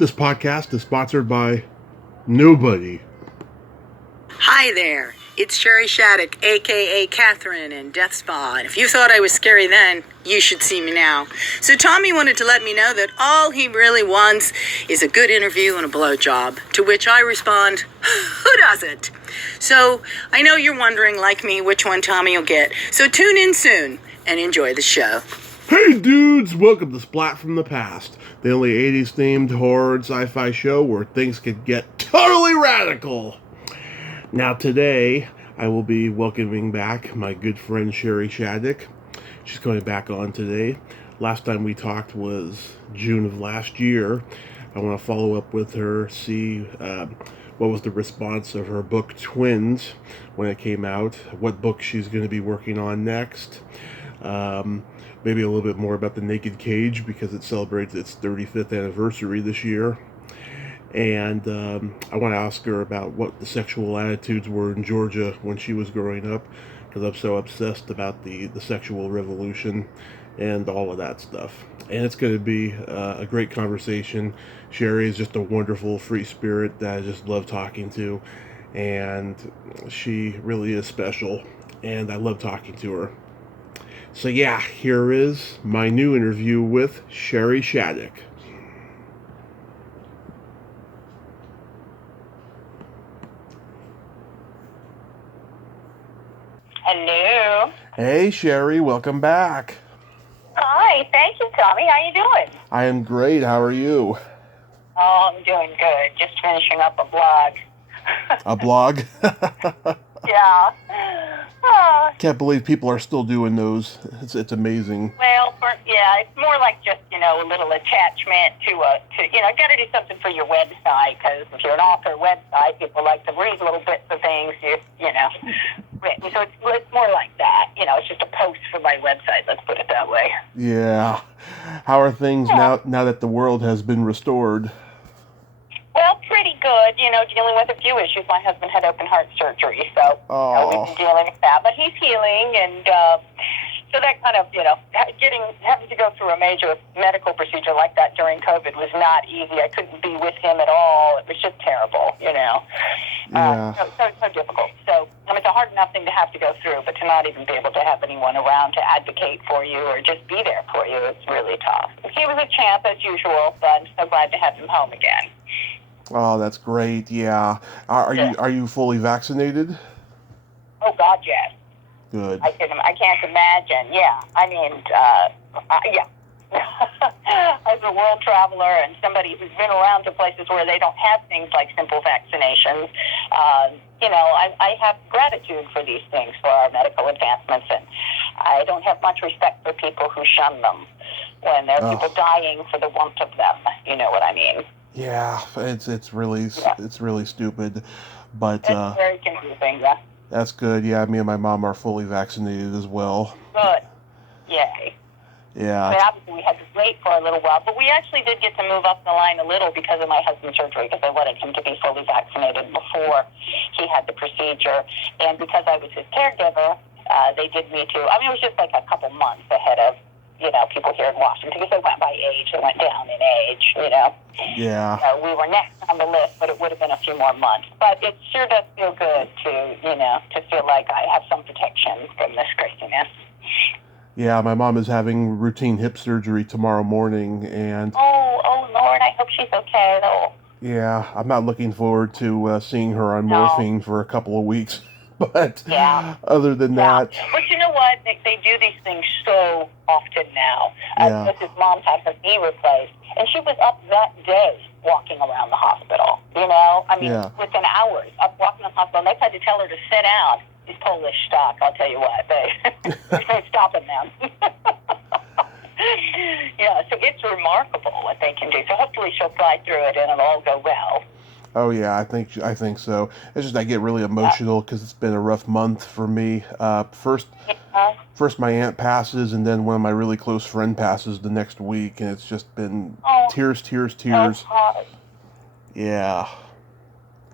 This podcast is sponsored by nobody. Hi there, it's Shari Shattuck, aka Catherine in Death Spa, and if you thought I was scary then, you should see me now. So Tommy wanted to let me know that all he really wants is a good interview and a blowjob, to which I respond, who doesn't? So I know you're wondering, like me, which one Tommy will get, so tune in soon and enjoy the show. Hey dudes, welcome to Splat from the Past, the only 80s themed horror and sci-fi show where things could get totally radical. Now today, I will be welcoming back my good friend Shari Shattuck. She's coming back on today. Last time we talked was June of last year. I want to follow up with her, see what was the response of her book Twins when it came out, what book she's going to be working on next. Maybe a little bit more about The Naked Cage because it celebrates its 35th anniversary this year. And I want to ask her about what the sexual attitudes were in Georgia when she was growing up, because I'm so obsessed about the sexual revolution and all of that stuff. And it's going to be a great conversation. Shari is just a wonderful free spirit that I just love talking to, and she really is special, and I love talking to her. So yeah, here is my new interview with Shari Shattuck. Hello. Hey Shari, welcome back. Hi, thank you, Tommy. How you doing? I am great. How are you? Oh, I'm doing good. Just finishing up a blog. A blog? Yeah. Can't believe people are still doing those. It's amazing. Well, it's more like just, a little attachment to got to do something for your website, because if you're an author website, people like to read little bits of things written. So it's more like that. It's just a post for my website, let's put it that way. Yeah. How are things now that the world has been restored? Well, pretty good, dealing with a few issues. My husband had open heart surgery, so we've been dealing with that. But he's healing, and so that kind of, having to go through a major medical procedure like that during COVID was not easy. I couldn't be with him at all. It was just terrible, Yeah. So difficult. So, it's a hard enough thing to have to go through, but to not even be able to have anyone around to advocate for you or just be there for you, it's really tough. He was a champ, as usual, but I'm so glad to have him home again. Oh, that's great. Yeah. Are you fully vaccinated? Oh God, yes. Good. I can't imagine. Yeah. Yeah. As a world traveler and somebody who's been around to places where they don't have things like simple vaccinations, I have gratitude for these things, for our medical advancements, and I don't have much respect for people who shun them when there are people dying for the want of them. You know what I mean? Yeah, it's really stupid, but it's very confusing. Yeah. That's good. Yeah, me and my mom are fully vaccinated as well. Good. Yay. Yeah. But obviously we had to wait for a little while, but we actually did get to move up the line a little because of my husband's surgery, because I wanted him to be fully vaccinated before he had the procedure, and because I was his caregiver, they did me too. It was just like a couple months ahead of people here in Washington, because they went by age. They went down in age, Yeah. So we were next on the list, but it would have been a few more months. But it sure does feel good to feel like I have some protection from this craziness. Yeah, my mom is having routine hip surgery tomorrow morning, and... Oh, Lord, I hope she's okay, though. Yeah, I'm not looking forward to seeing her on morphine for a couple of weeks. But other than that... But you know what? They do these things so often now. Mrs. Mom had her knee replaced, and she was up that day walking around the hospital, within hours, up walking around the hospital. And they had to tell her to sit down. These Polish stock, I'll tell you what. There's no stopping them. Yeah, so it's remarkable what they can do. So hopefully she'll fly through it and it'll all go well. Oh yeah, I think so. It's just I get really emotional because it's been a rough month for me. First my aunt passes, and then one of my really close friend passes the next week, and it's just been tears. Yeah.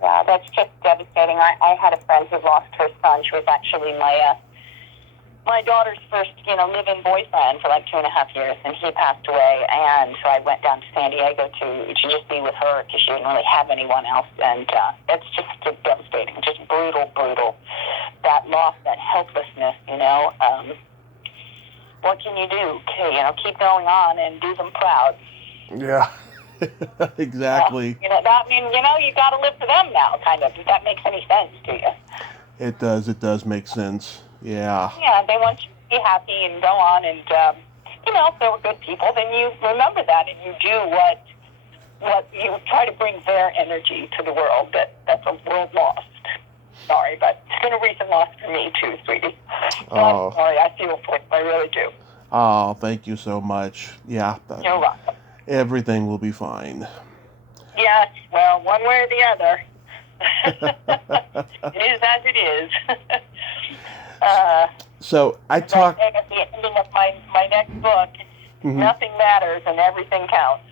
Yeah, that's just devastating. I had a friend who lost her son. She was actually my my daughter's first, live-in boyfriend for like 2.5 years, and he passed away. And so I went down to San Diego to just be with her because she didn't really have anyone else. And it's just devastating, just brutal. That loss, that helplessness, what can you do? Keep going on and do them proud. Yeah, exactly. That means, you got to live for them now, kind of. If that makes any sense to you. It does make sense. Yeah. Yeah, they want you to be happy and go on, and if they were good people, then you remember that and you do what you try to bring their energy to the world. That's a world lost. Sorry, but it's been a recent loss for me too, sweetie. So I'm sorry, I feel for it, I really do. Oh, thank you so much. Yeah. You're welcome. Everything will be fine. Yes, well, one way or the other. It is as it is. So I talked at the ending of my next book. Mm-hmm. Nothing matters and everything counts.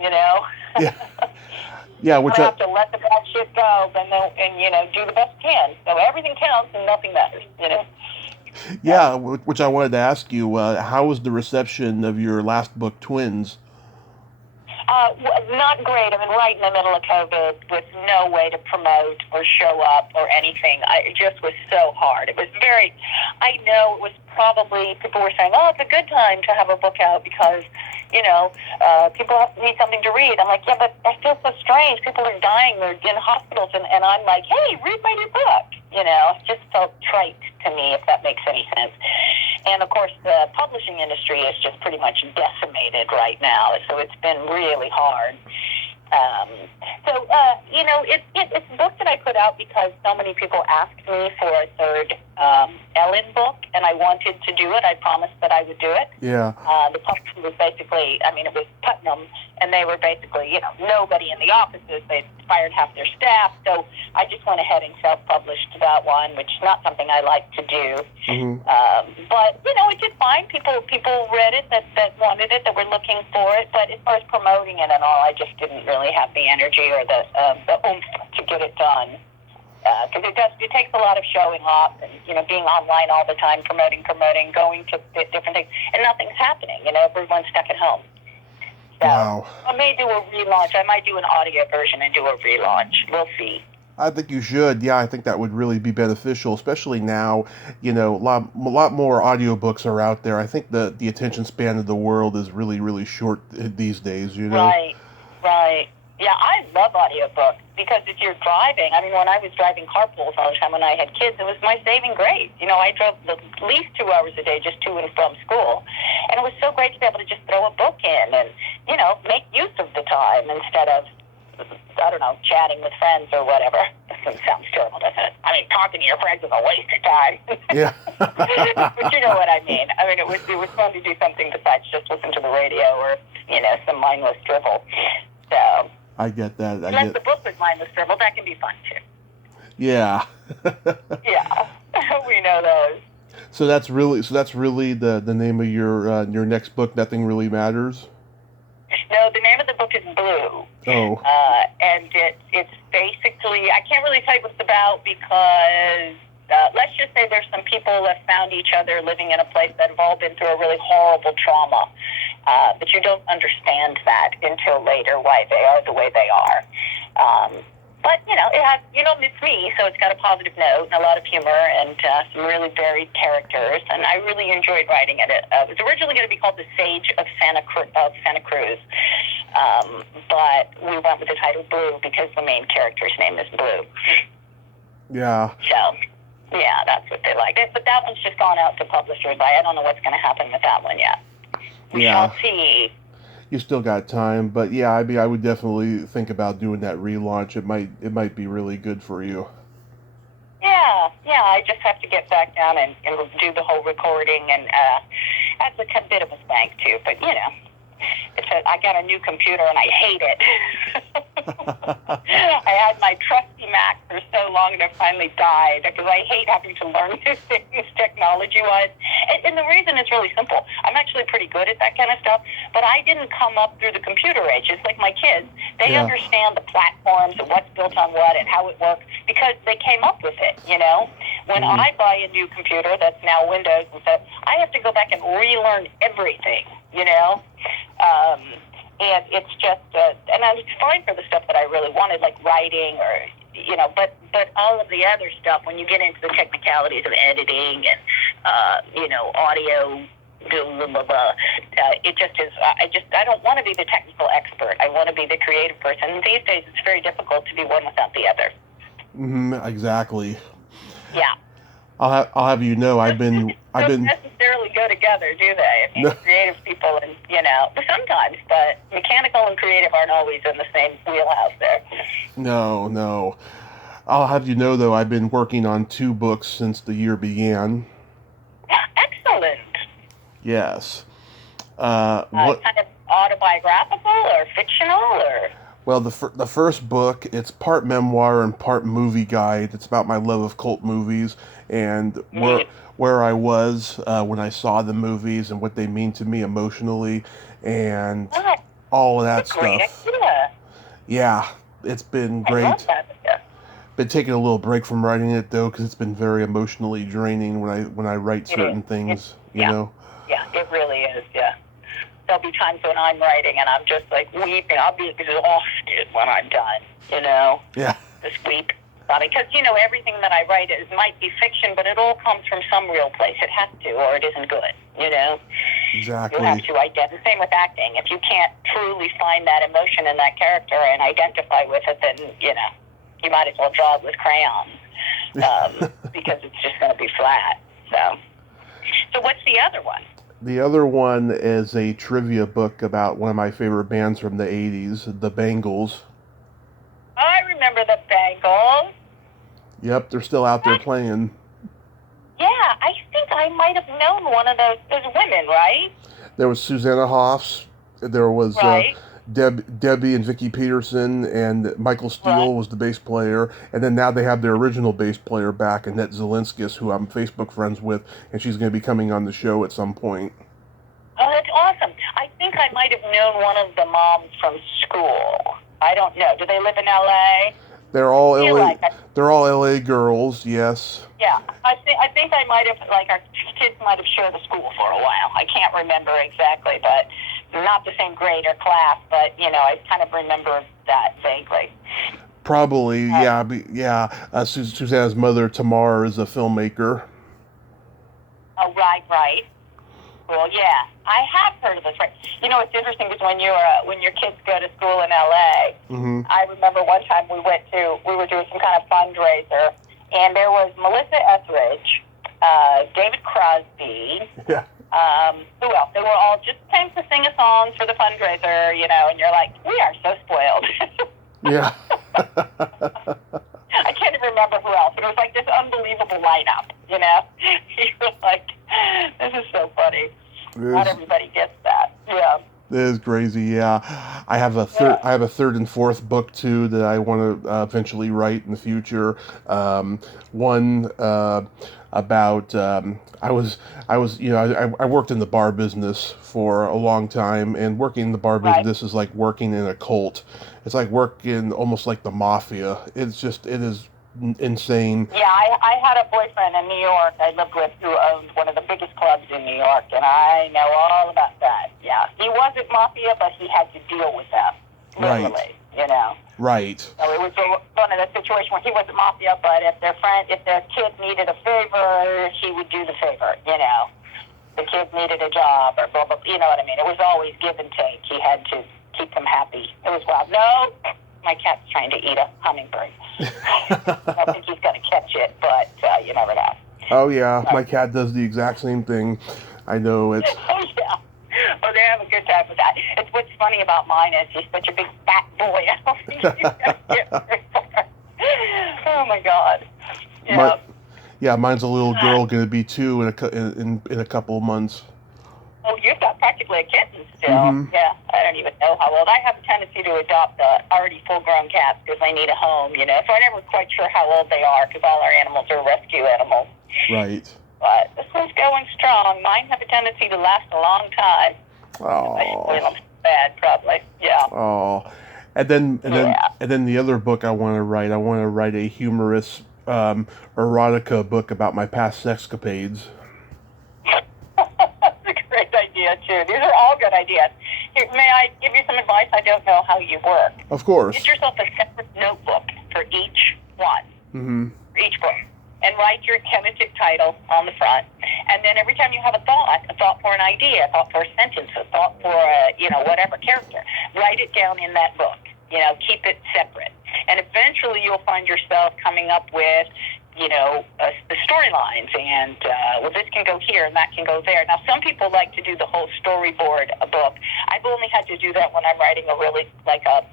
Yeah. Yeah, which I have to let the bad shit go and do the best you can. So everything counts and nothing matters. Yeah, which I wanted to ask you. How was the reception of your last book, Twins? Not great. I mean, right in the middle of COVID with no way to promote or show up or anything. It just was so hard. It was I know it was probably, people were saying, oh, it's a good time to have a book out because, people need something to read. I'm like, yeah, but I feel so strange. People are dying. They're in hospitals. And I'm like, hey, read my new book. It just felt trite to me, if that makes any sense. And, of course, the publishing industry is just pretty much decimated right now, so it's been really hard. It's a book that I put out because so many people asked me for a third Ellen book, and I wanted to do it. I promised that I would do it. Yeah. The publisher was basically, it was Putnam, and they were basically, nobody in the offices. They fired half their staff, so I just went ahead and self-published that one, which is not something I like to do. Mm-hmm. But, it did fine. People read it that wanted it, that were looking for it, but as far as promoting it and all, I just didn't really have the energy or the oomph to get it done. Because it takes a lot of showing off and, being online all the time, promoting, going to different things, and nothing's happening. Everyone's stuck at home. So wow. I may do a relaunch. I might do an audio version and do a relaunch. We'll see. I think you should. Yeah, I think that would really be beneficial, especially now. A lot more audiobooks are out there. I think the attention span of the world is really, really short these days. Right. Yeah, I love audiobooks because if you're driving, when I was driving carpools all the time when I had kids, it was my saving grace. I drove at least 2 hours a day just to and from school. And it was so great to be able to just throw a book in and, make use of the time instead of, chatting with friends or whatever. That sounds terrible, doesn't it? Talking to your friends is a waste of time. Yeah. But you know what I mean. It was fun to do something besides just listen to the radio or, some mindless drivel. So I get that. Unless the book was mindless drivel, that can be fun too. Yeah. Yeah. We know those. So that's really the name of your next book, Nothing Really Matters? No, the name of the book is Blue. Oh. And it's basically, I can't really tell you what it's about because let's just say there's some people that found each other living in a place that have all been through a really horrible trauma. But you don't understand that until later, why they are the way they are. But, it has, it's me, so it's got a positive note and a lot of humor and some really varied characters. And I really enjoyed writing it. It was originally going to be called The Sage of Santa Cruz. But we went with the title Blue because the main character's name is Blue. Yeah. So, yeah, that's what they like. But that one's just gone out to publishers. I don't know what's going to happen with that one yet. We shall see. You still got time, but yeah, I would definitely think about doing that relaunch. It might be really good for you. Yeah, I just have to get back down and do the whole recording, and that's a bit of a spank too. But I got a new computer and I hate it. I had my trusty Mac for so long and it finally died because I hate having to learn new things technology-wise. And the reason is really simple. I'm actually pretty good at that kind of stuff, but I didn't come up through the computer age. It's like my kids. They Yeah. understand the platforms and what's built on what and how it works because they came up with it, you know? When I buy a new computer that's now Windows and stuff, I have to go back and relearn everything, you know? And it's just, and I'm fine for the stuff that I really wanted, like writing or, you know, but all of the other stuff, when you get into the technicalities of editing and, you know, audio, blah, blah, blah, it just is, I don't want to be the technical expert. I want to be the creative person. And these days, it's very difficult to be one without the other. Exactly. Yeah. I'll have you know, I've been Don't necessarily go together, do they? I mean, creative people and, you know, sometimes, but mechanical and creative aren't always in the same wheelhouse there. No. I'll have you know, though, I've been working on 2 books since the year began. Excellent. Yes. Kind of autobiographical or fictional or? Well, the first book, it's part memoir and part movie guide. It's about my love of cult movies and where I was when I saw the movies and what they mean to me emotionally and all of that stuff. Yeah, it's been great. I love that. Yeah. Been taking a little break from writing it though, because it's been very emotionally draining when I write certain things. You know. Yeah, it really is. Yeah. There'll be times when I'm writing and I'm just like weeping. I'll be exhausted when I'm done, you know? Yeah. Just weep. Because, you know, everything that I write might be fiction, but it all comes from some real place. It has to, or it isn't good, you know? Exactly. You have to identify. Same with acting. If you can't truly find that emotion in that character and identify with it, then, you know, you might as well draw it with crayons because it's just going to be flat. So what's the other one? The other one is a trivia book about one of my favorite bands from the 80s, the Bangles. I remember the Bangles. Yep, they're still out there playing. Yeah, I think I might have known one of those women, right? There was Susanna Hoffs. There was right. Debbie and Vicki Peterson, and Michael Steele was the bass player. And then now they have their original bass player back, Annette Zelinskis, who I'm Facebook friends with, and she's going to be coming on the show at some point. Oh, that's awesome. I think I might have known one of the moms from school. I don't know. Do they live in L.A.? They're all LA. They're all LA girls. Yes. Yeah, I think I might have, like, our kids might have shared the school for a while. I can't remember exactly, but not the same grade or class. But you know, I kind of remember that vaguely. Probably, yeah. Susanna's mother, Tamar, is a filmmaker. Oh, right. Well, yeah, I have heard of this. Right. You know, what's interesting is when your kids go to school in LA. Mm-hmm. I remember one time we were doing some kind of fundraiser, and there was Melissa Etheridge, David Crosby. Yeah. Who else? They were all just came to sing a song for the fundraiser, you know, and you're like, we are so spoiled. Yeah. I can't even remember who else. It was like this unbelievable lineup, you know? You were like, this is so funny. Not everybody gets that. Yeah. It is crazy, yeah. I have a third and fourth book too that I want to eventually write in the future. One about I worked in the bar business for a long time, and working in the bar business is like working in a cult. It's like working almost like the mafia. It is insane. Yeah, I had a boyfriend in New York I lived with who owned one of the biggest clubs in New York, and I know all about that. Yeah, he wasn't mafia, but he had to deal with them, literally, you know. Right. So it was one of the situations where he wasn't mafia, but if their kid needed a favor, he would do the favor, you know. The kid needed a job or blah, blah, you know what I mean. It was always give and take. He had to keep them happy. It was wild. No, my cat's trying to eat a hummingbird. I think he's going to catch it, but you never know. Oh, yeah. My cat does the exact same thing. I know it. Oh, yeah. Oh, they have a good time with that. It's what's funny about mine is he's such a big fat boy. I don't think he's going to get very far. Oh, my God. Yeah, mine's a little girl, going to be 2 in a couple of months. Oh, you've got practically a kitten still. Mm-hmm. Yeah, I don't even know how old. I have a tendency to adopt already full-grown cats because I need a home, you know. So I'm never quite sure how old they are because all our animals are rescue animals. Right. But this one's going strong. Mine have a tendency to last a long time. Oh. I spoil them bad, probably. Yeah. Oh. And then the other book I want to write. I want to write a humorous erotica book about my past sexcapades. That's a great idea, too. These are all good ideas. Here, may I give you some advice? I don't know how you work. Of course. Get yourself a separate notebook for each one, Mm-hmm. for each book, and write your tentative title on the front. And then every time you have a thought for an idea, a thought for a sentence, a thought for a, whatever character, write it down in that book. Keep it separate. And eventually you'll find yourself coming up with, the storylines and, this can go here and that can go there. Now, some people like to do the whole storyboard book. I've only had to do that when I'm writing a really, like a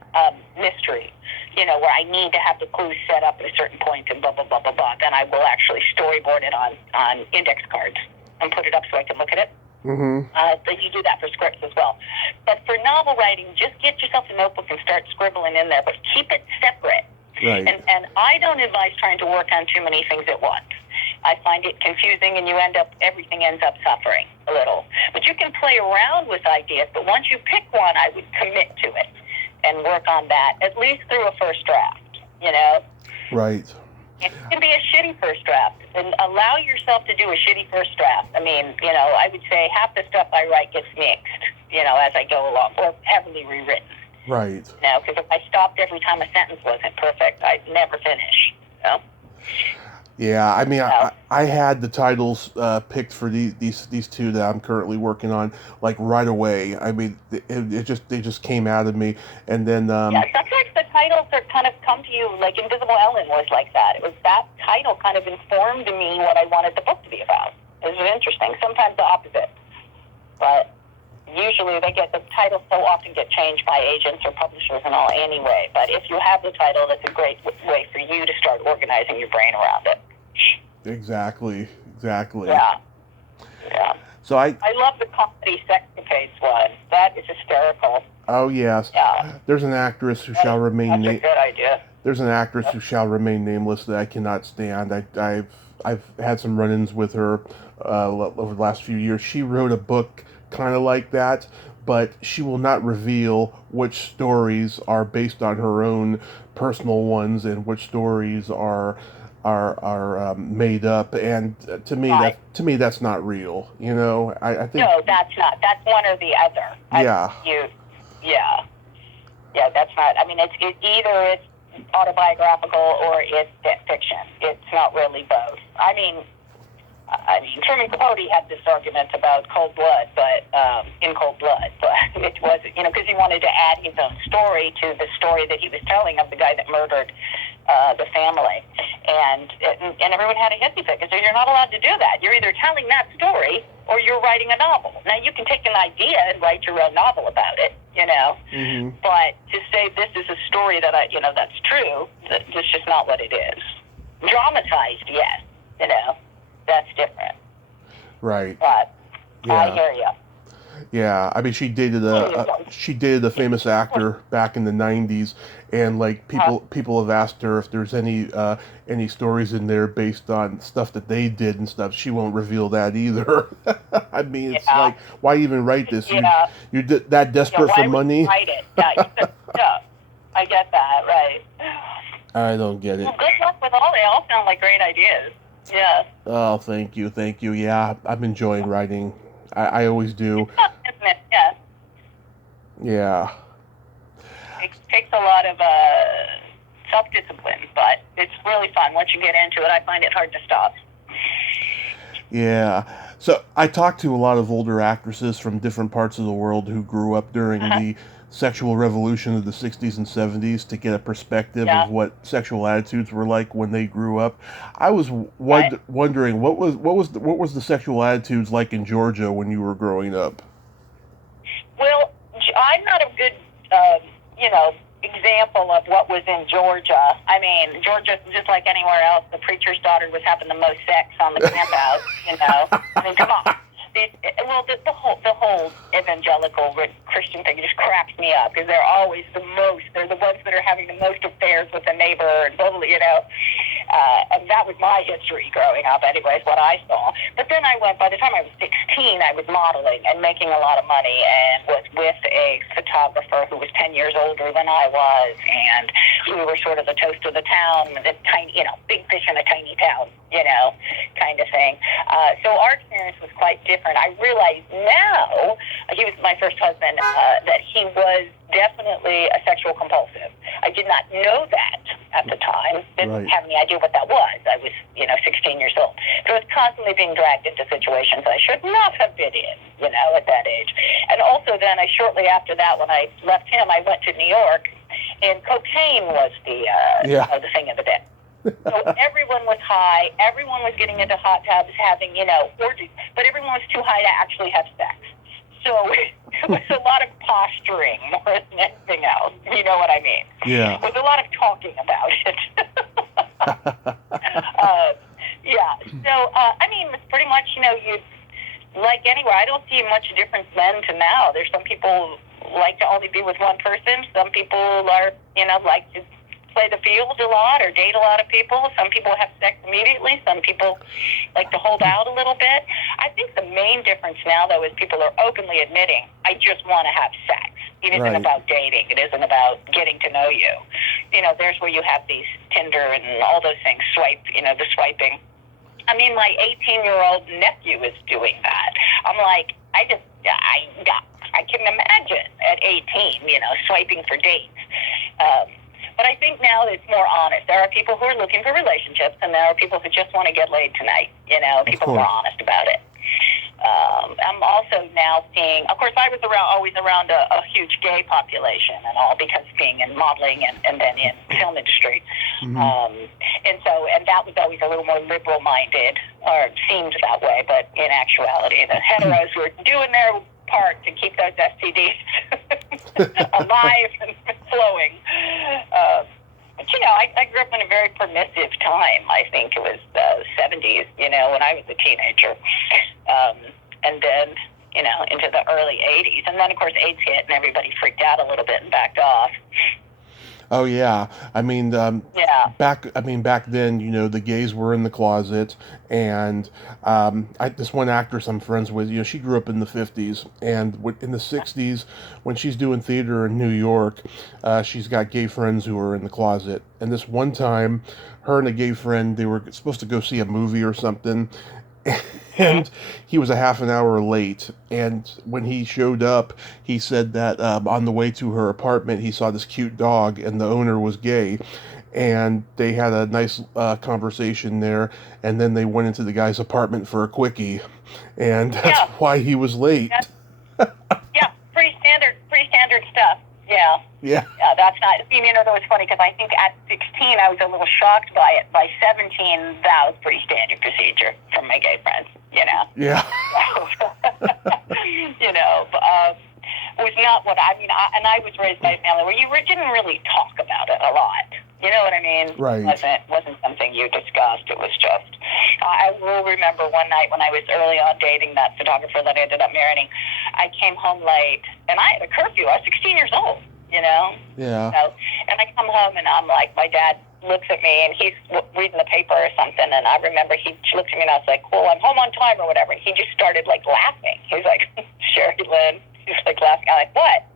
mystery, where I need to have the clues set up at a certain point and blah, blah, blah, blah, blah. Then I will actually storyboard it on index cards and put it up so I can look at it. Mm-hmm. But you do that for scripts as well. But for novel writing, just get yourself a notebook and start scribbling in there, but keep it separate. Right. And I don't advise trying to work on too many things at once. I find it confusing, and everything ends up suffering a little. But you can play around with ideas, but once you pick one, I would commit to it and work on that, at least through a first draft, Right. It can be a shitty first draft, and allow yourself to do a shitty first draft. I mean, I would say half the stuff I write gets mixed, as I go along, or heavily rewritten. Right. Because if I stopped every time a sentence wasn't perfect, I'd never finish. Yeah, I mean, I had the titles picked for these two that I'm currently working on, like right away. I mean, they just came out of me, and then sometimes the titles are kind of come to you, like Invisible Ellen was like that. It was that title kind of informed me what I wanted the book to be about. It was interesting. Sometimes the opposite, but usually the titles so often get changed by agents or publishers and all anyway. But if you have the title, that's a great way for you to start organizing your brain around it. Exactly. Yeah. So I love the comedy Sexcapades one. That is hysterical. Oh yes. Yeah. There's an actress who shall remain That's a good idea. There's an actress who shall remain nameless that I cannot stand. I've had some run-ins with her over the last few years. She wrote a book kind of like that, but she will not reveal which stories are based on her own personal ones and which stories are made up. And to me, Right. that's not real. I think No, that's not. That's one or the other. That's not. I mean, it's either it's autobiographical or it's fiction. It's not really both. I mean, Truman Capote had this argument about Cold Blood, but in Cold Blood, but it was, because he wanted to add his own story to the story that he was telling of the guy that murdered the family, and everyone had a hissy fit because you're not allowed to do that. You're either telling that story or you're writing a novel. Now you can take an idea and write your own novel about it, Mm-hmm. but to say this is a story that that's true, that's just not what it is. Dramatized, yes, that's different. Right. But Yeah. I hear you. Yeah, I mean, she dated a famous actor back in the '90s, and like people have asked her if there's any stories in there based on stuff that they did and stuff. She won't reveal that either. I mean, it's like, why even write this? You're that desperate for money? Why would you write it? Yeah, I get that. Right. I don't get it. Well, good luck with all. They all sound like great ideas. Yeah. Oh, thank you. Yeah, I'm enjoying writing. I always do. Isn't it? Yeah. Yeah. It takes a lot of self-discipline, but it's really fun. Once you get into it, I find it hard to stop. Yeah. So I talked to a lot of older actresses from different parts of the world who grew up during the sexual revolution of the 60s and 70s to get a perspective of what sexual attitudes were like when they grew up. I was wondering what was the sexual attitudes like in Georgia when you were growing up? Well, I'm not a good example of what was in Georgia. I mean, Georgia, just like anywhere else, the preacher's daughter was having the most sex on the campus. I mean, come on. The whole evangelical Christian thing just cracks me up because they're always the most. They're the ones that are having the most affairs with the neighbor, and totally, And that was my history growing up, anyways, what I saw. But then by the time I was 16, I was modeling and making a lot of money and was with a photographer who was 10 years older than I was. And we were sort of the toast of the town, the tiny, big fish in a tiny town, kind of thing. So our experience was quite different. I realize now, he was my first husband, that he was definitely a sexual compulsive. I did not know that at the time. Didn't have any idea what that was. I was, 16 years old. So I was constantly being dragged into situations I should not have been in, at that age. And also then, shortly after that, when I left him, I went to New York, and cocaine was the thing of the day. So everyone was high. Everyone was getting into hot tubs, having, orgies. But everyone was too high to actually have sex. So it was a lot of posturing more than anything else. You know what I mean? Yeah. It was a lot of talking about it. So, it's pretty much, you like anywhere. I don't see much difference then to now. There's some people like to only be with one person. Some people are, like to play the field a lot or date a lot of people. Some people have sex immediately. Some people like to hold out a little bit. I think the main difference now, though, is people are openly admitting, I just want to have sex. It isn't about dating. It isn't about getting to know you. There's where you have these Tinder and all those things, the swiping. My 18-year-old nephew is doing that. I'm like, I can imagine at 18, swiping for dates. But I think now it's more honest. There are people who are looking for relationships, and there are people who just want to get laid tonight. People who are honest about it. I'm also now seeing, of course, I was always around a huge gay population and all, because being in modeling and then in film industry. Mm-hmm. And that was always a little more liberal-minded, or seemed that way, but in actuality, the heteros were doing their part to keep those STDs alive and flowing. But, I grew up in a very permissive time. I think it was the 70s, when I was a teenager. And then, into the early 80s. And then, of course, AIDS hit and everybody freaked out a little bit and backed off. Oh yeah, back then, the gays were in the closet, and this one actress I'm friends with, she grew up in the 50s, and in the 60s, when she's doing theater in New York, she's got gay friends who are in the closet, and this one time, her and a gay friend, they were supposed to go see a movie or something, and he was a half an hour late, and when he showed up, he said that on the way to her apartment, he saw this cute dog, and the owner was gay, and they had a nice conversation there, and then they went into the guy's apartment for a quickie, and that's why he was late. Pretty standard stuff. Yeah, that's not, that was funny, because I think at 16, I was a little shocked by it. By 17, that was pretty standard procedure from my gay friends, Yeah. It was not what, and I was raised by a family where you didn't really talk about it a lot. You know what I mean? Right. It wasn't something you discussed. It was just, I will remember one night when I was early on dating that photographer that I ended up marrying, I came home late, and I had a curfew. I was 16 years old, Yeah. And I come home, and I'm like, my dad looks at me, and he's reading the paper or something, and I remember he looked at me, and I was like, cool, I'm home on time or whatever, and he just started, laughing. He's like, Sherry Lynn. He's laughing. I'm like, what?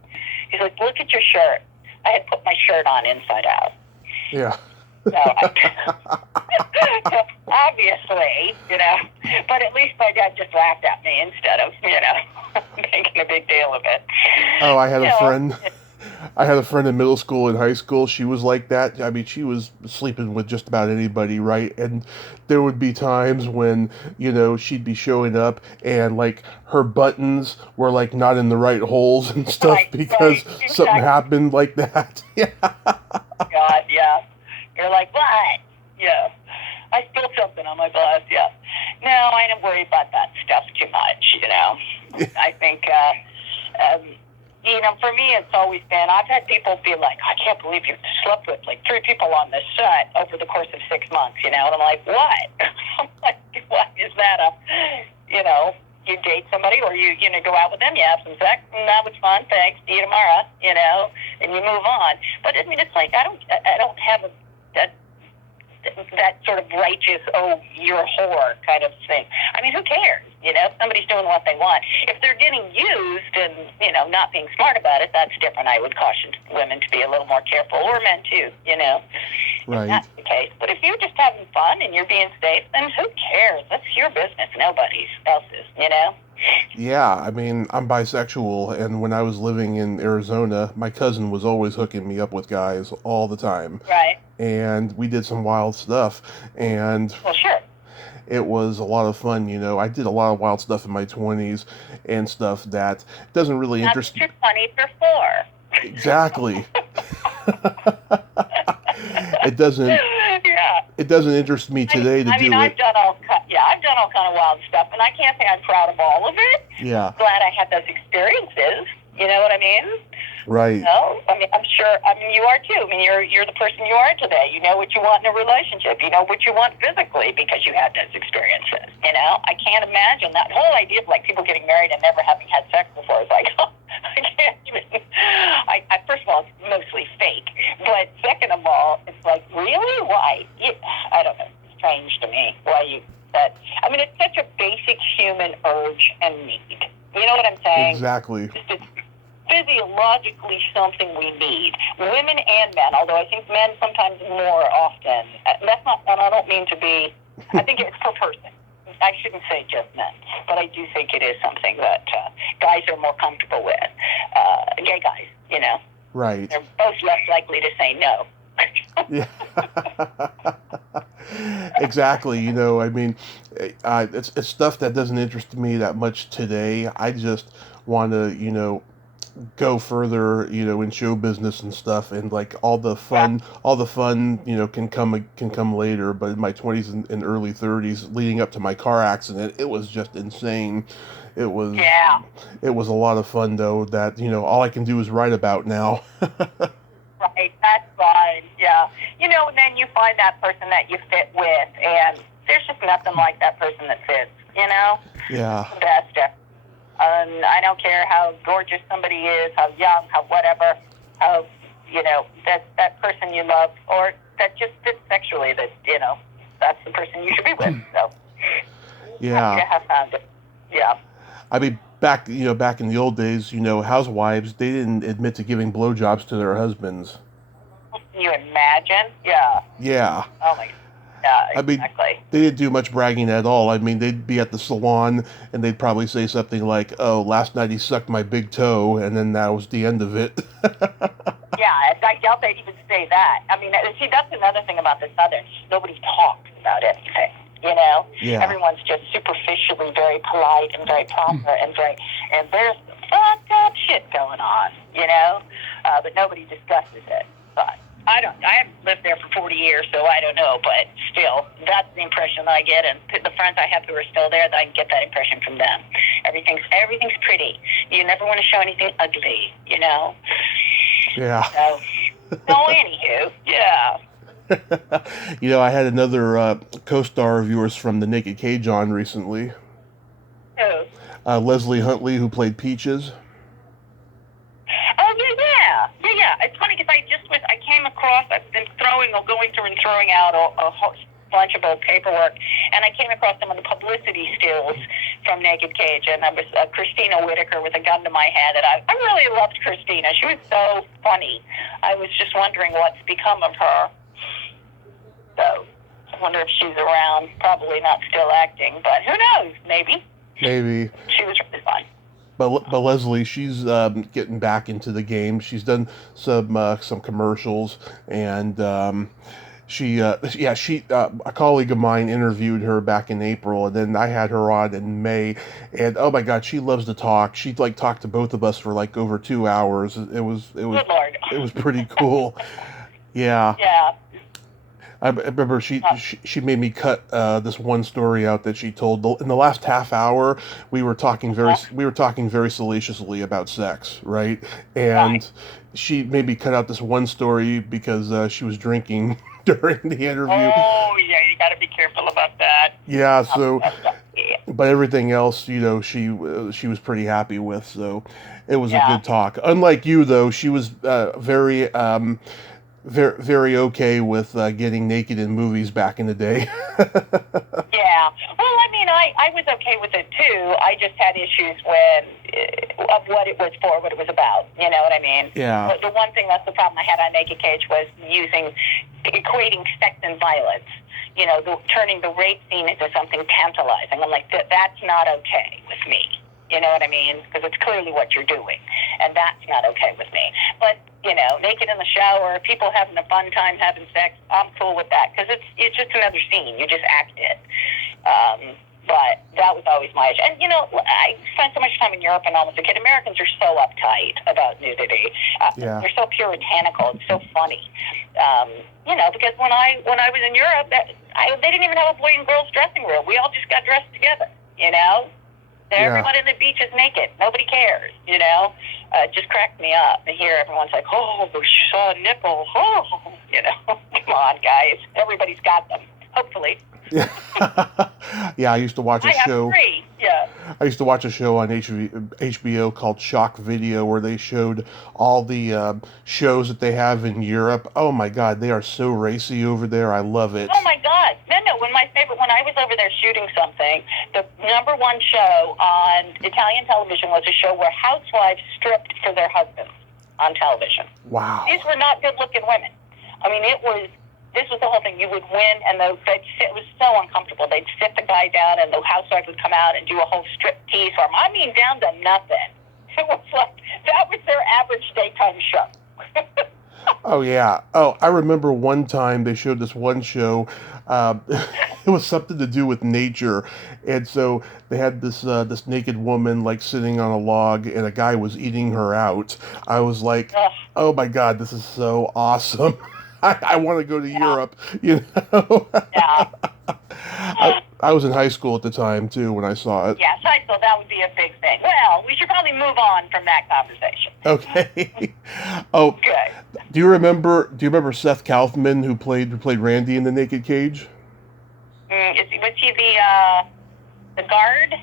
He's like, look at your shirt. I had put my shirt on inside out. Yeah. So obviously, but at least my dad just laughed at me instead of, making a big deal of it. Oh, I had a friend. I had a friend in middle school and high school. She was like that. She was sleeping with just about anybody, right? And there would be times when, she'd be showing up and, her buttons were, not in the right holes and stuff because something happened like that. Yeah. God, yeah. You're like, what? Yeah. I spilled something on my glass, yeah. No, I don't worry about that stuff too much, I think, for me, it's always been, I've had people be like, I can't believe you slept with 3 people on this set over the course of 6 months, and I'm like, what? I'm like, what is that? You date somebody or you go out with them, you have some sex, and that was fun, thanks, see you tomorrow, and you move on. But it's like, I don't have that sort of righteous, oh, you're a whore kind of thing. I mean, who cares? Somebody's doing what they want. If they're getting used and, not being smart about it, that's different. I would caution women to be a little more careful, or men too, Right. If that's the case. But if you're just having fun and you're being safe, then who cares? That's your business, nobody's else's, Yeah, I mean, I'm bisexual, and when I was living in Arizona, my cousin was always hooking me up with guys all the time. Right. And we did some wild stuff, and Well, sure. it was a lot of fun, I did a lot of wild stuff in my 20s and stuff that doesn't really interest me. That's what you're 20 for. Exactly. It doesn't. Yeah. It doesn't interest me today to do it. I've done all kind of wild stuff, and I can't say I'm proud of all of it. Yeah. Glad I had those experiences. You know what I mean? Right. I'm sure. You are too. You're the person you are today. You know what you want in a relationship. You know what you want physically because you had those experiences. I can't imagine that whole idea of like people getting married and never having had sex before. It's like, I can't even. First of all, it's mostly fake. But second of all, it's like, really? Why? I don't know. It's strange to me why it's such a basic human urge and need. You know what I'm saying? Exactly. It's physiologically something we need. Women and men, although I think men sometimes more often. That's not, and I don't mean to be, I think it's per person. I shouldn't say just men, but I do think it is something that guys are more comfortable with. Gay guys, Right. They're both less likely to say no. Yeah. Exactly. It's stuff that doesn't interest me that much today. I just want to, go further, in show business and stuff, and like all the fun, can come later. But in my 20s and early 30s, leading up to my car accident, it was just insane. It was a lot of fun though. That all I can do is write about now. Right, that's fine. Yeah, and then you find that person that you fit with, and there's just nothing like that person that fits. Yeah. The best. I don't care how gorgeous somebody is, how young, how whatever, how, that person you love, or that just fits sexually, that's the person you should be with. So, yeah. I have found it. Yeah. I mean, back in the old days, housewives, they didn't admit to giving blowjobs to their husbands. You imagine? Yeah. Yeah. Oh my God. Yeah, exactly. I mean, they didn't do much bragging at all. I mean, they'd be at the salon, and they'd probably say something like, "Oh, last night he sucked my big toe," and then that was the end of it. Yeah, I doubt they'd even say that. I mean, see, that's another thing about the Southern. Nobody talks about anything, Yeah. Everyone's just superficially very polite and very proper and there's some fucked up shit going on, but nobody discusses it. But I haven't lived there for 40 years, so I don't know, but still, that's the impression that I get, and the friends I have who are still there, I get that impression from them. Everything's pretty. You never want to show anything ugly, Yeah. So anywho, yeah. I had another co-star of yours from the Naked Cage on recently. Who? Leslie Huntley, who played Peaches. Oh, yeah. It's funny because I came across, I've been going through and throwing out a whole bunch of old paperwork, and I came across some of the publicity stills from Naked Cage, and I was Christina Whitaker with a gun to my head, and I really loved Christina. She was so funny. I was just wondering what's become of her. So, I wonder if she's around. Probably not still acting, but who knows? Maybe. She was really fun. But Leslie, she's getting back into the game. She's done some commercials, and a colleague of mine interviewed her back in April, and then I had her on in May, and oh my God, she loves to talk. She talked to both of us for over 2 hours. It was Good Lord. It was pretty cool. Yeah. Yeah. I remember she made me cut this one story out that she told. In the last half hour, we were talking very salaciously about sex, right? And she made me cut out this one story because she was drinking during the interview. Oh yeah, you got to be careful about that. Yeah. So, but everything else, she was pretty happy with. So, it was a good talk. Unlike you, though, she was very. very, very okay with getting naked in movies back in the day. Yeah. Well, I mean, I was okay with it too. I just had issues when of what it was for, what it was about. You know what I mean? Yeah. But the one thing that's the problem I had on Naked Cage was equating sex and violence. You know, turning the rape scene into something tantalizing. I'm like, that's not okay with me. You know what I mean? Because it's clearly what you're doing, and that's not okay with me. But you know, naked in the shower, people having a fun time having sex, I'm cool with that because it's just another scene. You just act it. But that was always my issue. And you know, I spent so much time in Europe and almost a kid. Americans are so uptight about nudity. Yeah. They're so puritanical. It's so funny. You know, because when I was in Europe, they didn't even have a boy and girls dressing room. We all just got dressed together. You know. Yeah. Everyone in the beach is naked. Nobody cares, you know? It just cracked me up to hear everyone's like, oh, we saw a nipple. Oh, you know? Come on, guys. Everybody's got them, hopefully. Yeah. Yeah, I used to watch a show. I have 3, yeah. I used to watch a show on HBO called Shock Video where they showed all the shows that they have in Europe. Oh my God, they are so racy over there. I love it. Oh my God. No, when I was over there shooting something, the number one show on Italian television was a show where housewives stripped for their husbands on television. Wow. These were not good-looking women. I mean, this was the whole thing. You would win, and it was so uncomfortable. They'd sit the guy down, and the housewife would come out and do a whole strip tease for him. I mean, down to nothing. It was like, that was their average daytime show. Oh, yeah. Oh, I remember one time they showed this one show. It was something to do with nature. And so they had this naked woman like sitting on a log and a guy was eating her out. I was like, oh my God, this is so awesome. I want to go to Europe, you know? Yeah. I was in high school at the time, too, when I saw it. Yes, I thought that would be a big thing. Well, we should probably move on from that conversation. Okay. Oh, good. Do you remember Seth Kaufman who played Randy in the Naked Cage? Was he the guard?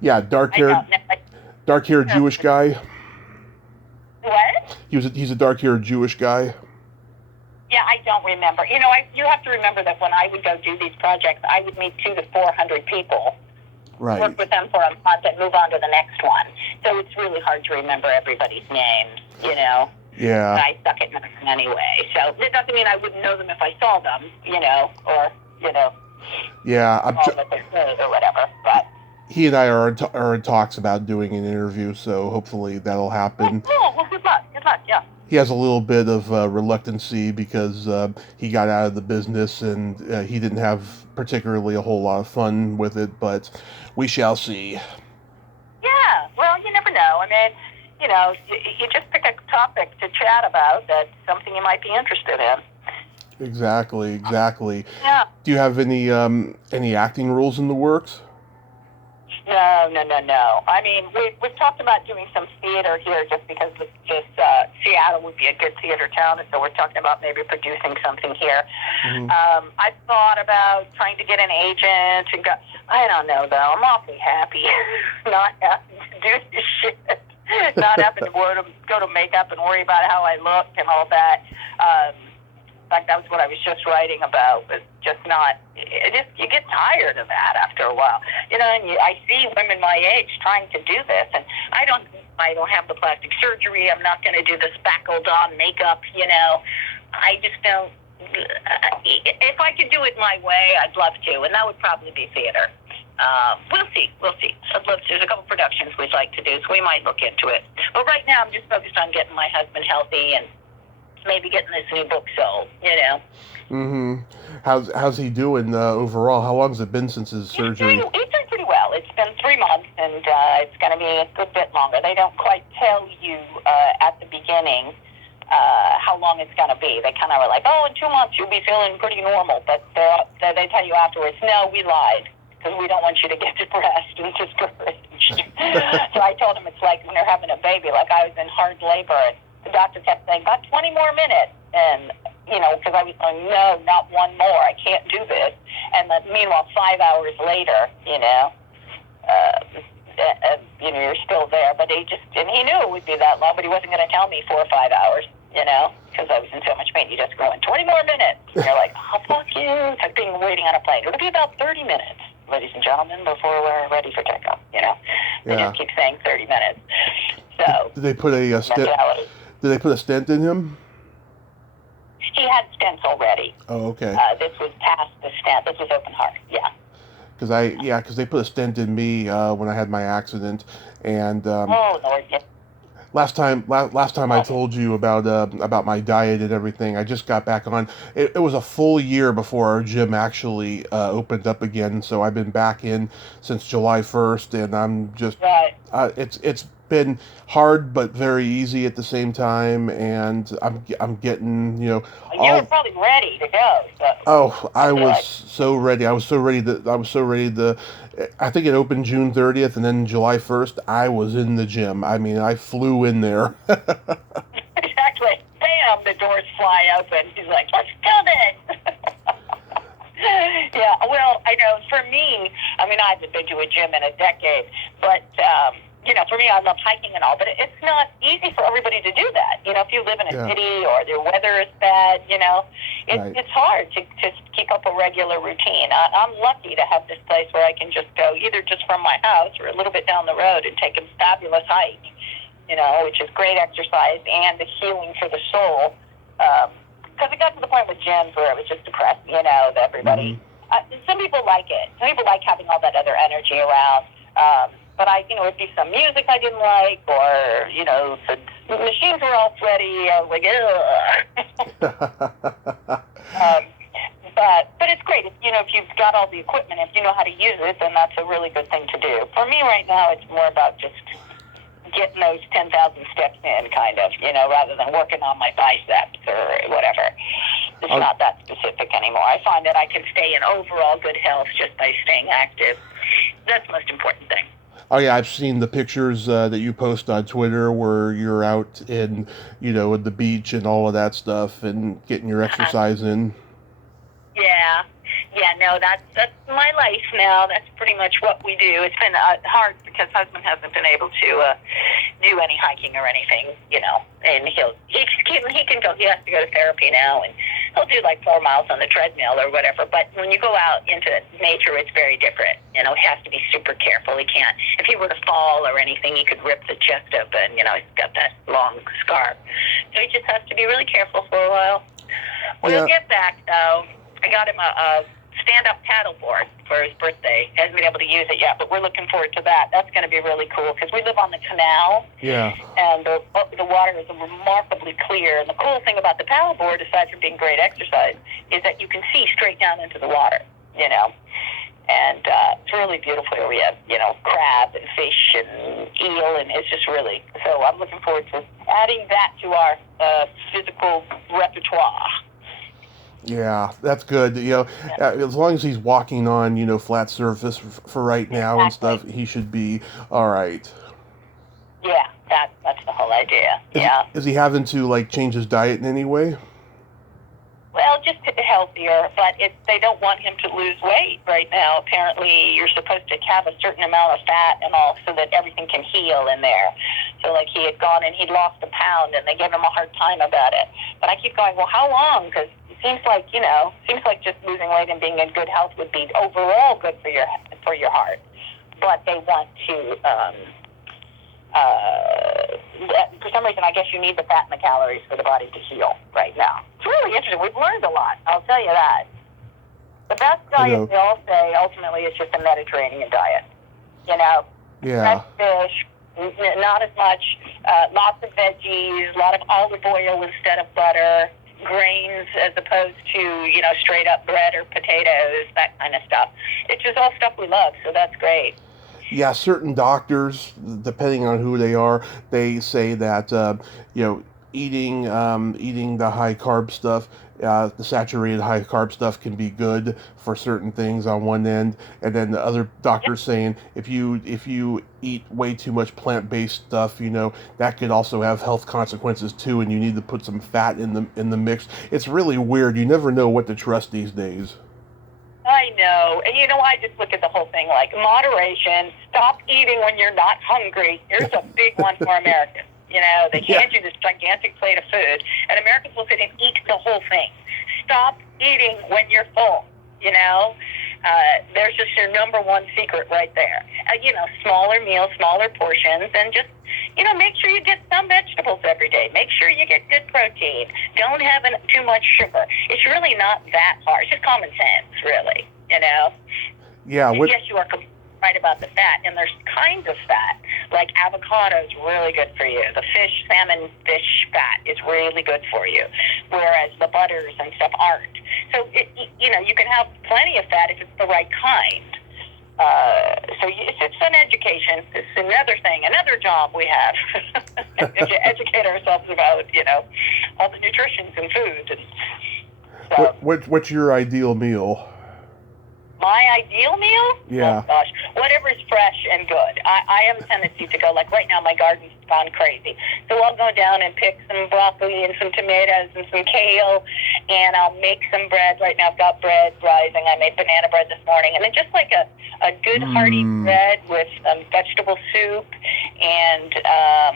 Yeah, dark-haired Jewish guy. What? He's a dark-haired Jewish guy. Yeah, I don't remember. You know, you have to remember that when I would go do these projects, I would meet 200 to 400 people, Right. work with them for a month, and move on to the next one. So it's really hard to remember everybody's names, you know. Yeah. I suck at nothing anyway. So it doesn't mean I wouldn't know them if I saw them, you know, or, you know, Yeah, all that they say or whatever. But he and I are in talks about doing an interview, so hopefully that'll happen. oh, well, good luck. Good luck, yeah. He has a little bit of reluctancy because he got out of the business and he didn't have particularly a whole lot of fun with it, but we shall see. Yeah, well, you never know. I mean, you know, you just pick a topic to chat about that's something you might be interested in. Exactly. Yeah. Do you have any acting roles in the works? No. I mean, we've talked about doing some theater here just because this Seattle would be a good theater town, and so we're talking about maybe producing something here. Mm-hmm. I've thought about trying to get an agent and go. I don't know, though. I'm awfully happy not having to do this shit, not having to go to makeup and worry about how I look and all that. In fact, that was what I was just writing about, was just not, you get tired of that after a while. You know, and I see women my age trying to do this, and I don't have the plastic surgery. I'm not going to do the spackled on makeup, you know. I just don't, if I could do it my way, I'd love to, and that would probably be theater. We'll see. There's a couple productions we'd like to do, so we might look into it. But right now, I'm just focused on getting my husband healthy and maybe getting this new book sold, you know. Mm-hmm. How's he doing overall? How long has it been since his surgery? He's doing pretty well. It's been 3 months, and it's going to be a good bit longer. They don't quite tell you at the beginning how long it's going to be. They kind of are like, oh, in 2 months you'll be feeling pretty normal. But they tell you afterwards, no, we lied, because we don't want you to get depressed and discouraged. So I told him it's like when they're having a baby, like I was in hard labor, and the doctor kept saying, about 20 more minutes. And, you know, because I was going, no, not one more. I can't do this. And then, meanwhile, 5 hours later, you know, you're still there. But and he knew it would be that long, but he wasn't going to tell me 4 or 5 hours, you know. because I was in so much pain. You just go in 20 more minutes. And you're like, oh, fuck you. It's like being waiting on a plane. It'll be about 30 minutes, ladies and gentlemen, before we're ready for takeoff, you know. They just keep saying 30 minutes. So, did they put a stent? Did they put a stent in him? He had stents already. Oh, okay. This was past the stent. This was open heart, yeah. Because they put a stent in me when I had my accident, and oh, Lord, yeah. last time I told you about my diet and everything. I just got back on. It was a full year before our gym actually opened up again, so I've been back in since July 1st, and I'm just right. It's been hard but very easy at the same time, and I'm getting, you know. You were probably ready to go. So. Oh, I was so ready. I was so ready to. I think it opened June 30th, and then July 1st, I was in the gym. I mean, I flew in there. Exactly. Bam! The doors fly open. He's like, "Let's do this." Yeah. Well, I know. For me, I mean, I haven't been to a gym in a decade, but. You know, for me, I love hiking and all, but it's not easy for everybody to do that. You know, if you live in a city or the weather is bad, you know, it's hard to keep up a regular routine. I'm lucky to have this place where I can just go either just from my house or a little bit down the road and take a fabulous hike, you know, which is great exercise and the healing for the soul. Because it got to the point with gyms where it was just depressing, you know, that everybody, some people like it. Some people like having all that other energy around. But it'd be some music I didn't like, or, you know, the machines were all sweaty. I was like, ugh. But it's great. If you've got all the equipment, if you know how to use it, then that's a really good thing to do. For me right now, it's more about just getting those 10,000 steps in, kind of, you know, rather than working on my biceps or whatever. It's not that specific anymore. I find that I can stay in overall good health just by staying active. That's the most important thing. Oh yeah, I've seen the pictures that you post on Twitter where you're out in, you know, at the beach and all of that stuff and getting your exercise in. Yeah, no, that's my life now. That's pretty much what we do. It's been hard because husband hasn't been able to do any hiking or anything, you know. And he can go. He has to go to therapy now, and he'll do like 4 miles on the treadmill or whatever. But when you go out into nature, it's very different. You know, he has to be super careful. He can't. If he were to fall or anything, he could rip the chest open. You know, he's got that long scar, so he just has to be really careful for a while. We'll get back though. I got him a stand-up paddleboard for his birthday. He hasn't been able to use it yet, but we're looking forward to that. That's going to be really cool because we live on the canal. Yeah. And the water is remarkably clear. And the cool thing about the paddleboard, aside from being great exercise, is that you can see straight down into the water, you know. And it's really beautiful here. We have, you know, crab and fish and eel, and it's just really... So I'm looking forward to adding that to our physical repertoire. Yeah, that's good. You know, as long as he's walking on, you know, flat surface for right now and stuff, he should be all right. Yeah, that's the whole idea. Is he having to like change his diet in any way? Well, just healthier, but they don't want him to lose weight right now. Apparently, you're supposed to have a certain amount of fat and all so that everything can heal in there. So, like, he had gone and he'd lost a pound, and they gave him a hard time about it. But I keep going, well, how long? Because it seems like just losing weight and being in good health would be overall good for your heart. But they want to... for some reason, I guess you need the fat and the calories for the body to heal right now. It's really interesting. We've learned a lot. I'll tell you that. The best diet, they all say, ultimately, is just a Mediterranean diet. You know? Yeah. Fresh fish, not as much, lots of veggies, a lot of olive oil instead of butter, grains as opposed to, you know, straight up bread or potatoes, that kind of stuff. It's just all stuff we love, so that's great. Yeah, certain doctors, depending on who they are, they say that eating the high carb stuff, the saturated high carb stuff can be good for certain things on one end, and then the other doctors saying if you eat way too much plant-based stuff, you know, that could also have health consequences too, and you need to put some fat in the mix. It's really weird. You never know what to trust these days. I know. And, you know, I just look at the whole thing like moderation. Stop eating when you're not hungry. Here's a big one for Americans. They hand you this gigantic plate of food, and Americans will sit and eat the whole thing. Stop eating when you're full. There's just your number one secret right there. Smaller meals, smaller portions, and just, make sure you get some vegetables every day. Make sure you get good protein. Don't have too much sugar. It's really not that hard. It's just common sense, really, Yeah. Yes, you are right about the fat, and there's kinds of fat, like avocado is really good for you. The salmon fish fat is really good for you, whereas the butters and stuff aren't. So, you can have plenty of fat if it's the right kind. So it's an education. It's another thing, another job we have. To educate ourselves about, all the nutritions in food. And so, What's your ideal meal? my ideal meal? Yeah. Oh, gosh. Whatever is fresh and good. I have a tendency to go, like right now, my garden's gone crazy. So I'll go down and pick some broccoli and some tomatoes and some kale, and I'll make some bread. Right now I've got bread rising. I made banana bread this morning. And then just like a good hearty bread with vegetable soup and,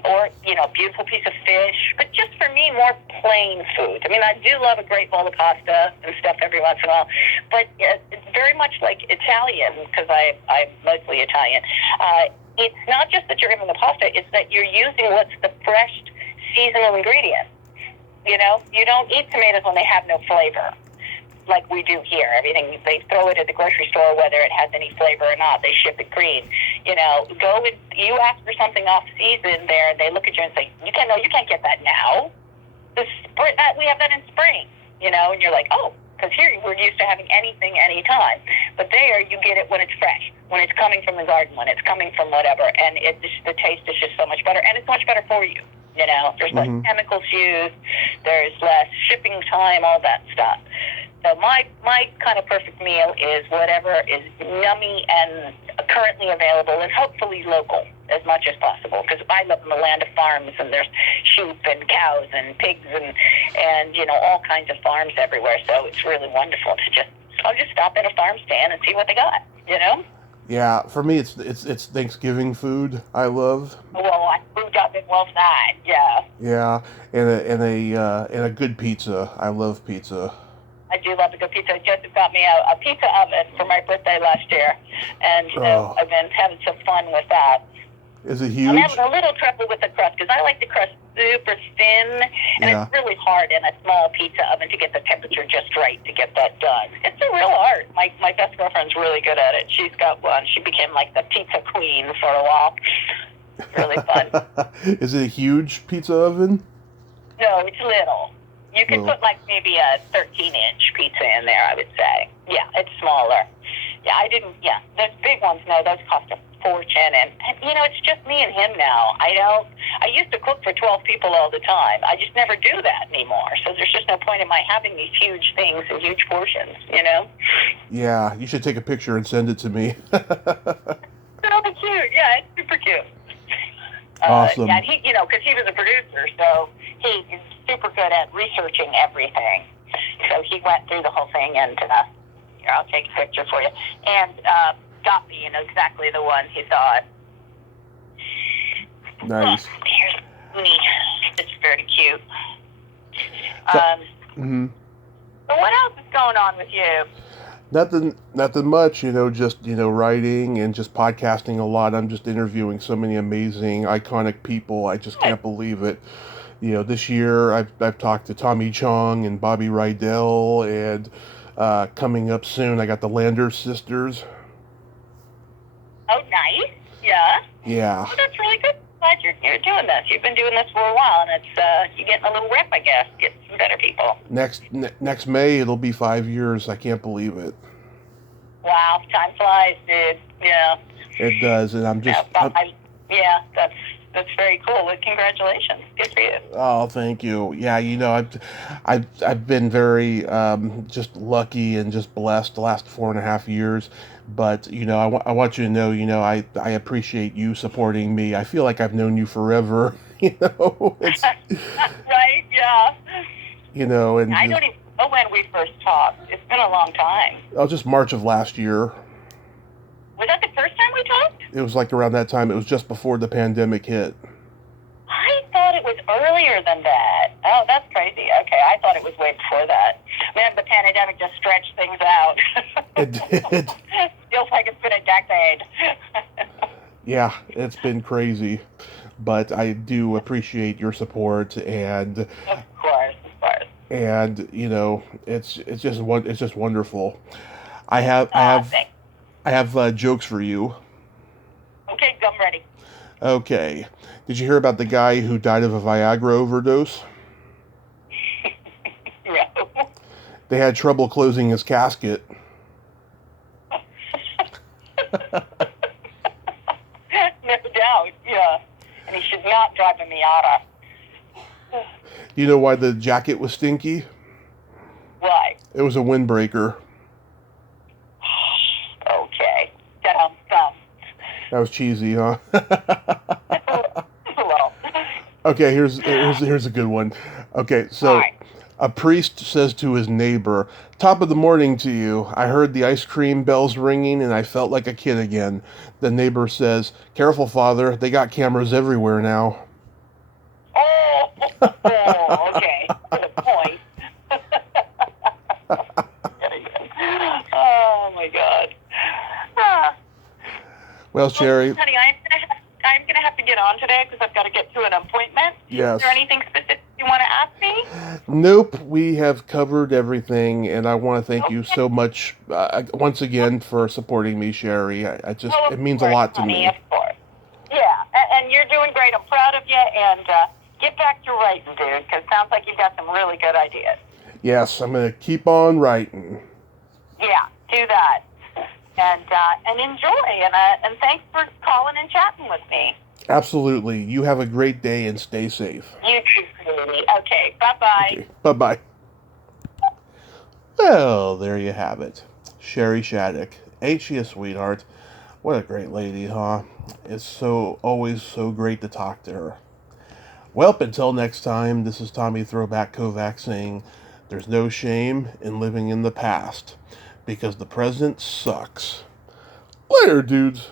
or, beautiful piece of fish. But just for me, more plain food. I mean, I do love a great bowl of pasta and stuff every once in a while. But it's very much like Italian, because I'm mostly Italian. It's not just that you're having the pasta, it's that you're using what's the fresh seasonal ingredient. You don't eat tomatoes when they have no flavor, like we do here. Everything, they throw it at the grocery store, whether it has any flavor or not. They ship it green. You ask for something off season there, and they look at you and say, you can't get that now. We have that in spring, and you're like, oh, because here we're used to having anything anytime. But there, you get it when it's fresh, when it's coming from the garden, when it's coming from whatever, and the taste is just so much better, and it's much better for you. There's less chemicals used, there's less shipping time, all that stuff. So my kind of perfect meal is whatever is yummy and currently available, and hopefully local as much as possible, because I live in the land of farms, and there's sheep and cows and pigs and all kinds of farms everywhere. So it's really wonderful to I'll just stop at a farm stand and see what they got. Yeah, for me it's Thanksgiving food I love. Well, I moved up in Wellside. Yeah. Yeah, and a good pizza. I love pizza. I do love a good pizza. I just got me a pizza oven for my birthday last year, and I've been having some fun with that. Is it huge? I'm having a little trouble with the crust, because I like the crust super thin, and it's really hard in a small pizza oven to get the temperature just right to get that done. It's a real art. My best girlfriend's really good at it. She's got one. She became like the pizza queen for a while. Really fun. Is it a huge pizza oven? No, it's little. You could put like maybe a 13-inch pizza in there, I would say. Yeah, it's smaller. Yeah, those big ones, no, those cost a fortune. And it's just me and him now. I used to cook for 12 people all the time. I just never do that anymore. So there's just no point in my having these huge things and huge portions, Yeah, you should take a picture and send it to me. That'll be cute. Yeah, it's super cute. Awesome. Yeah, he, because he was a producer, so he is super good at researching everything. So he went through the whole thing, and here, I'll take a picture for you, and got me, exactly the one he thought. Nice. Here's me. It's very cute. So what else is going on with you? Nothing much, just, writing and just podcasting a lot. I'm just interviewing so many amazing, iconic people. I just can't believe it. This year I've talked to Tommy Chong and Bobby Rydell, and coming up soon I got the Landers sisters. Oh, nice. Yeah. Yeah. Oh, that's really good. Glad you're doing this. You've been doing this for a while, and it's you're getting a little rep, I guess. Get some better people. Next May it'll be 5 years. I can't believe it. Wow, time flies, dude. Yeah. It does, and I'm just. Yeah, that's very cool. Well, congratulations. Good for you. Oh, thank you. Yeah, I've been very just lucky and just blessed the last 4.5 years. But I want you to know, I appreciate you supporting me. I feel like I've known you forever. It's right. Yeah. And I don't even know when we first talked. It's been a long time. Oh, just March of last year. Was that the first time we talked? It was like around that time. It was just before the pandemic hit. I thought it was earlier than that. Oh, that's crazy. Okay, I thought it was way before that. Man, the pandemic just stretched things out. It did. Feels like it's been a decade. Yeah, it's been crazy. But I do appreciate your support, and Of course, of course. and you know, it's just wonderful. I have I have Thanks. I have jokes for you. Okay, I'm ready. Okay, did you hear about the guy who died of a Viagra overdose? No. They had trouble closing his casket. No doubt, yeah. And he should not drive a Miata. You know why the jacket was stinky? Why? It was a windbreaker. Okay. Dumb. That was cheesy, huh? Well, Okay, here's a good one. Okay, so Hi. a priest says to his neighbor, "Top of the morning to you. I heard the ice cream bells ringing and I felt like a kid again." The neighbor says, "Careful, Father. They got cameras everywhere now." Okay. Good point. Oh my God. Ah. Well, Sherry, Honey, I'm gonna have to get on today because I've got to get to an appointment. Yes. Is there anything specific you want to ask me? nope, we have covered everything, and I want to thank you so much once again for supporting me, Sherry. Well, It means a lot to honey, me. Of course. Yeah, and you're doing great. I'm proud of you. And get back to writing, dude, because it sounds like you've got some really good ideas. Yes, I'm gonna keep on writing. Yeah, do that. And enjoy. And thanks for calling and chatting with me. Absolutely. You have a great day and stay safe. You too, sweetie. Okay, bye-bye. Okay, bye-bye. Well, there you have it. Shari Shattuck. Ain't she a sweetheart? What a great lady, huh? It's always so great to talk to her. Well, until next time, this is Tommy Throwback Kovac saying, there's no shame in living in the past, because the present sucks. Later, dudes.